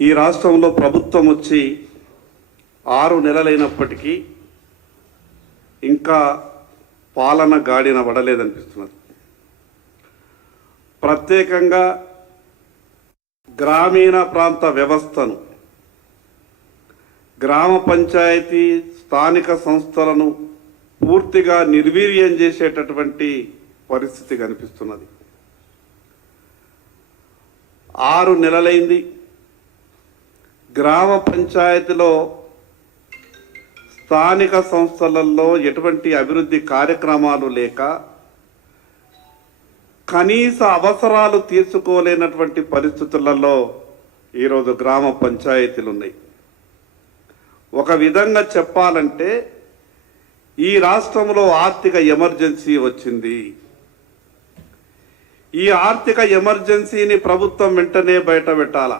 ఈ రాష్ట్రంలో ప్రభుత్వం వచ్చి 6 నెలలైనప్పటికీ ఇంకా పాలన గాడిన పడలేదనిపిస్తున్నది. ప్రత్యేకంగా గ్రామీణ ప్రాంత వ్యవస్థను, గ్రామ పంచాయతీ స్థానిక సంస్థలను పూర్తిగా నిర్వీర్యం చేసేటటువంటి పరిస్థితి కనిపిస్తున్నది. 6 నెలలైంది. గ్రామ పంచాయతీలో స్థానిక సంస్థలలో ఎటువంటి అభివృద్ధి కార్యక్రమాలు లేక కనీస అవసరాలు తీర్చుకోలేనటువంటి పరిస్థితులలో ఈరోజు గ్రామ పంచాయతీలు ఉన్నాయి. ఒక విధంగా చెప్పాలంటే ఈ రాష్ట్రంలో ఆర్థిక ఎమర్జెన్సీ వచ్చింది. ఈ ఆర్థిక ఎమర్జెన్సీని ప్రభుత్వం వెంటనే బయట పెట్టాలా,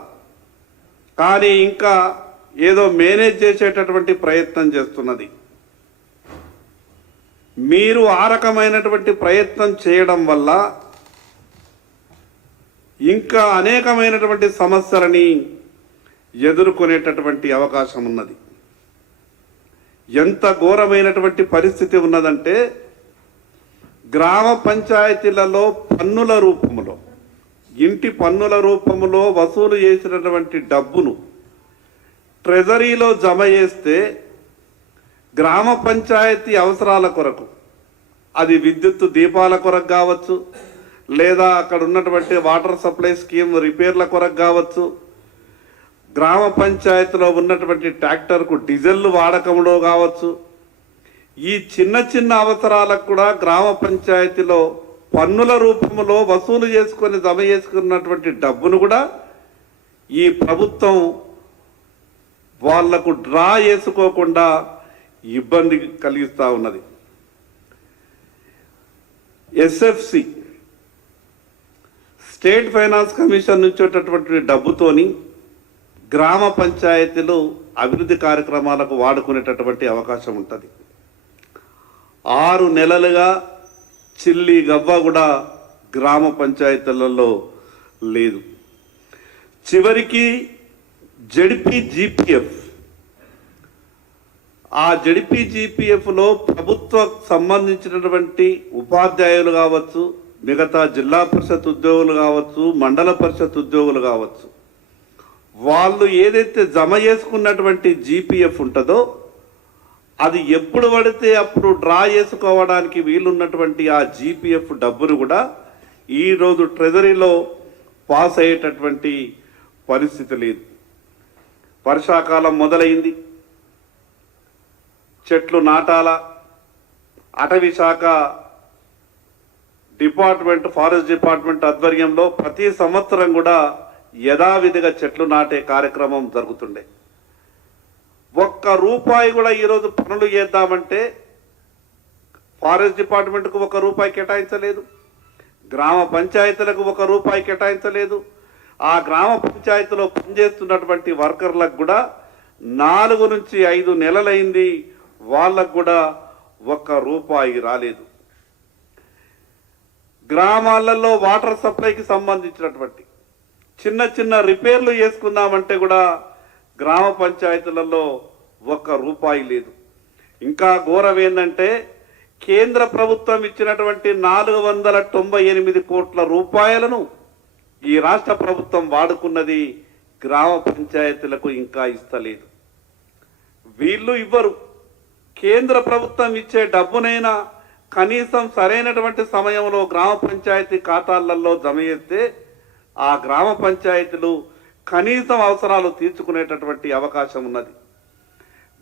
కానీ ఇంకా ఏదో మేనేజ్ చేసేటటువంటి ప్రయత్నం చేస్తున్నది. మీరు ఆ రకమైనటువంటి ప్రయత్నం చేయడం వల్ల ఇంకా అనేకమైనటువంటి సమస్యలని ఎదుర్కొనేటటువంటి అవకాశం ఉన్నది. ఎంత ఘోరమైనటువంటి పరిస్థితి ఉన్నదంటే గ్రామ పంచాయతీలలో పన్నుల రూపంలో, ఇంటి పన్నుల రూపంలో వసూలు చేసినటువంటి డబ్బును ట్రెజరీలో జమ చేస్తే గ్రామ పంచాయతీ అవసరాల కొరకు, అది విద్యుత్ దీపాల కొరకు కావచ్చు, లేదా అక్కడ ఉన్నటువంటి వాటర్ సప్లై స్కీమ్ రిపేర్ల కొరకు కావచ్చు, గ్రామ పంచాయతీలో ఉన్నటువంటి ట్రాక్టర్కు డీజిల్ వాడకంలో కావచ్చు, ఈ చిన్న చిన్న అవసరాలకు కూడా గ్రామ పంచాయతీలో పన్నుల రూపంలో వసూలు చేసుకొని జమ చేసుకున్నటువంటి డబ్బును కూడా ఈ ప్రభుత్వం వాళ్లకు డ్రా చేసుకోకుండా ఇబ్బంది కలిగిస్తూ ఉన్నది. ఎస్ఎఫ్సి స్టేట్ ఫైనాన్స్ కమిషన్ నుంచి వచ్చేటటువంటి డబ్బుతోని గ్రామ పంచాయతీలు అభివృద్ధి కార్యక్రమాలకు వాడుకునేటటువంటి అవకాశం ఉంటుంది. 6 నెలలుగా చిల్లి గవ్వ కూడా గ్రామ పంచాయతీలలో లేదు. చివరికి జెడ్పీజీపీఎఫ్, ఆ జెడ్పీజీపీఎఫ్లో ప్రభుత్వ సంబంధించినటువంటి ఉపాధ్యాయులు కావచ్చు, మిగతా జిల్లా పరిషత్ ఉద్యోగులు కావచ్చు, మండల పరిషత్ ఉద్యోగులు కావచ్చు, వాళ్ళు ఏదైతే జమ చేసుకున్నటువంటి జీపీఎఫ్ ఉంటుందో అది ఎప్పుడు పడితే అప్పుడు డ్రా చేసుకోవడానికి వీలున్నటువంటి ఆ జీపీఎఫ్ డబ్బును కూడా ఈరోజు ట్రెజరీలో పాస్ అయ్యేటటువంటి పరిస్థితి లేదు. వర్షాకాలం మొదలైంది, చెట్లు నాటాల. అటవీ శాఖ డిపార్ట్మెంట్, ఫారెస్ట్ డిపార్ట్మెంట్ ఆధ్వర్యంలో ప్రతి సంవత్సరం కూడా యథావిధిగా చెట్లు నాటే కార్యక్రమం జరుగుతుండే. ₹1 కూడా ఈరోజు పనులు చేద్దామంటే ఫారెస్ట్ డిపార్ట్మెంట్కు ₹1 కేటాయించలేదు, గ్రామ పంచాయతీలకు ₹1 కేటాయించలేదు. ఆ గ్రామ పంచాయతీలో పనిచేస్తున్నటువంటి వర్కర్లకు కూడా 4 నుంచి 5 నెలలైంది, వాళ్ళకు కూడా ₹1 రాలేదు. గ్రామాలలో వాటర్ సప్లైకి సంబంధించినటువంటి చిన్న చిన్న రిపేర్లు చేసుకుందామంటే కూడా గ్రామ పంచాయతీలలో ₹1 లేదు. ఇంకా ఘోరం ఏంటంటే కేంద్ర ప్రభుత్వం ఇచ్చినటువంటి 498 కోట్ల రూపాయలను ఈ రాష్ట్ర ప్రభుత్వం వాడుకున్నది గ్రామ పంచాయతీలకు ఇంకా ఇస్తలేదు. వీళ్ళు ఇవ్వరు. కేంద్ర ప్రభుత్వం ఇచ్చే డబ్బునైనా కనీసం సరైనటువంటి సమయంలో గ్రామ పంచాయతీ ఖాతాలలో జమ చేస్తే ఆ గ్రామ పంచాయతీలు కనీసం అవసరాలు తీర్చుకునేటటువంటి అవకాశం ఉన్నది.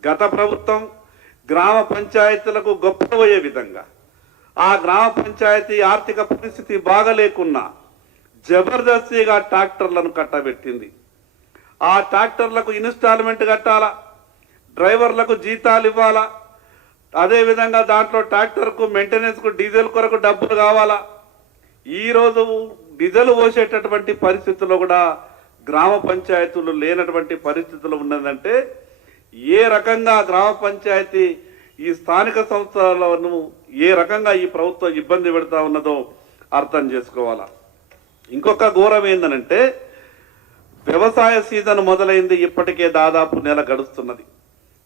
గత ప్రభుత్వం గ్రామ పంచాయతీలకు గొప్పపోయే విధంగా, ఆ గ్రామ పంచాయతీ ఆర్థిక పరిస్థితి బాగలేకున్నా జబర్దస్తిగా ట్రాక్టర్లను కట్టబెట్టింది. ఆ ట్రాక్టర్లకు ఇన్స్టాల్మెంట్ కట్టాలా, డ్రైవర్లకు జీతాలు ఇవ్వాలా, అదేవిధంగా దాంట్లో ట్రాక్టర్కు మెయింటెనెన్స్కు డీజిల్ కొరకు డబ్బులు కావాలా. ఈరోజు డీజిల్ పోసేటటువంటి పరిస్థితుల్లో కూడా గ్రామ పంచాయతీలు లేనటువంటి పరిస్థితులు ఉన్నదంటే ఏ రకంగా గ్రామ పంచాయతీ ఈ స్థానిక సంస్థలను ఏ రకంగా ఈ ప్రభుత్వం ఇబ్బంది పెడతా ఉన్నదో అర్థం చేసుకోవాలా. ఇంకొక ఘోరం ఏంటంటే వ్యవసాయ సీజన్ మొదలైంది, ఇప్పటికే దాదాపు నెల గడుస్తున్నది.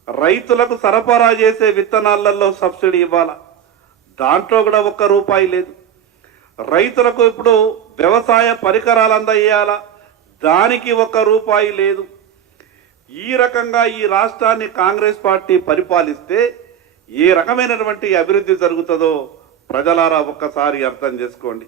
రైతులకు సరఫరా చేసే విత్తనాలలో సబ్సిడీ ఇవ్వాలా, దాంట్లో కూడా ₹1 లేదు. రైతులకు ఇప్పుడు వ్యవసాయ పరికరాలు అందజేయాలా, దానికి ₹1 లేదు. ఈ రకంగా ఈ రాష్ట్రాన్ని కాంగ్రెస్ పార్టీ పరిపాలిస్తే ఏ రకమైనటువంటి అభివృద్ధి జరుగుతుందో ప్రజలారా ఒక్కసారి అర్థం చేసుకోండి.